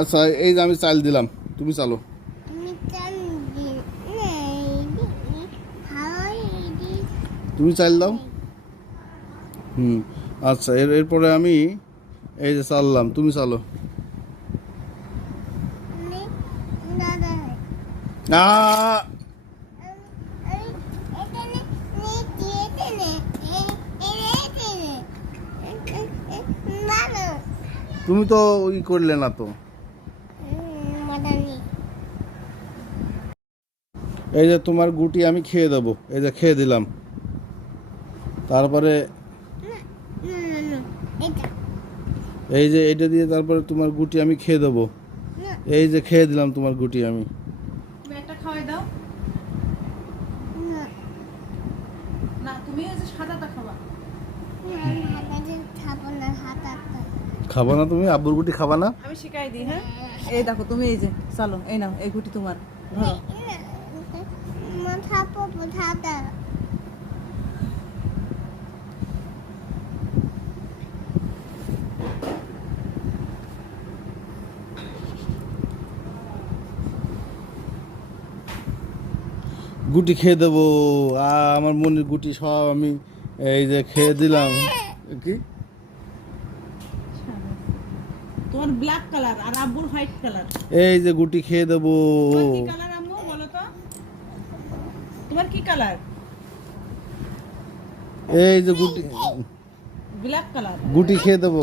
আচ্ছা এই যে আমি চাল দিলাম তুমি চালো। তুমি চাল দাও। হুম আচ্ছা এর এরপরে আমি এই যে চাললাম তুমি চালো। আমি তুমি তো ই করলে না তো এই যে তোমার গুটি আমি খেয়ে দেবো এই যে খেয়ে দিলাম তারপরে এই যে এটা দিয়ে তারপরে তোমার গুটি আমি খেয়ে দেবো এই যে খেয়ে দিলাম তোমার গুটি আমি না তুমি সাদাটা খাবা আমি হাতাতে খাব না হাতাতে খাবা না তুমি? আব্বুর গুটি খাবা না? আমি শিখাই দিই হ্যাঁ? এই দেখো তুমি এই যে চলো এই নাও এই গুটি তোমার ধরো। গুটি খেয়ে দেবো। আমার মনের গুটি সব আমি এই যে খেয়ে দিলাম। কি? তোমার ব্ল্যাক কালার আর আব্বুর হোয়াইট কালার এই যে গুটি খেয়ে দেবো। কি কালার আম্মু বলো তো? তোমার কি কালার এই যে গুটি ব্ল্যাক কালার গুটি খেয়ে দেবো।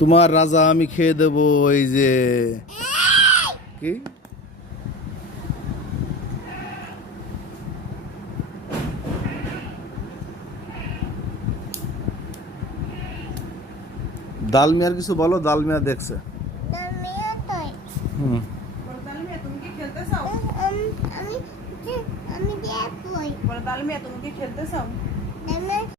তোমার রাজা আমি খেয়ে দেবো এই যে কি? ডালমিয়ার কিছু বলো দালমিয়া দেখছে। হুম। দালমিয়া তুমি কি খেলতে চাও? আমি আমি আমি তুমি কি খেলতে চাও?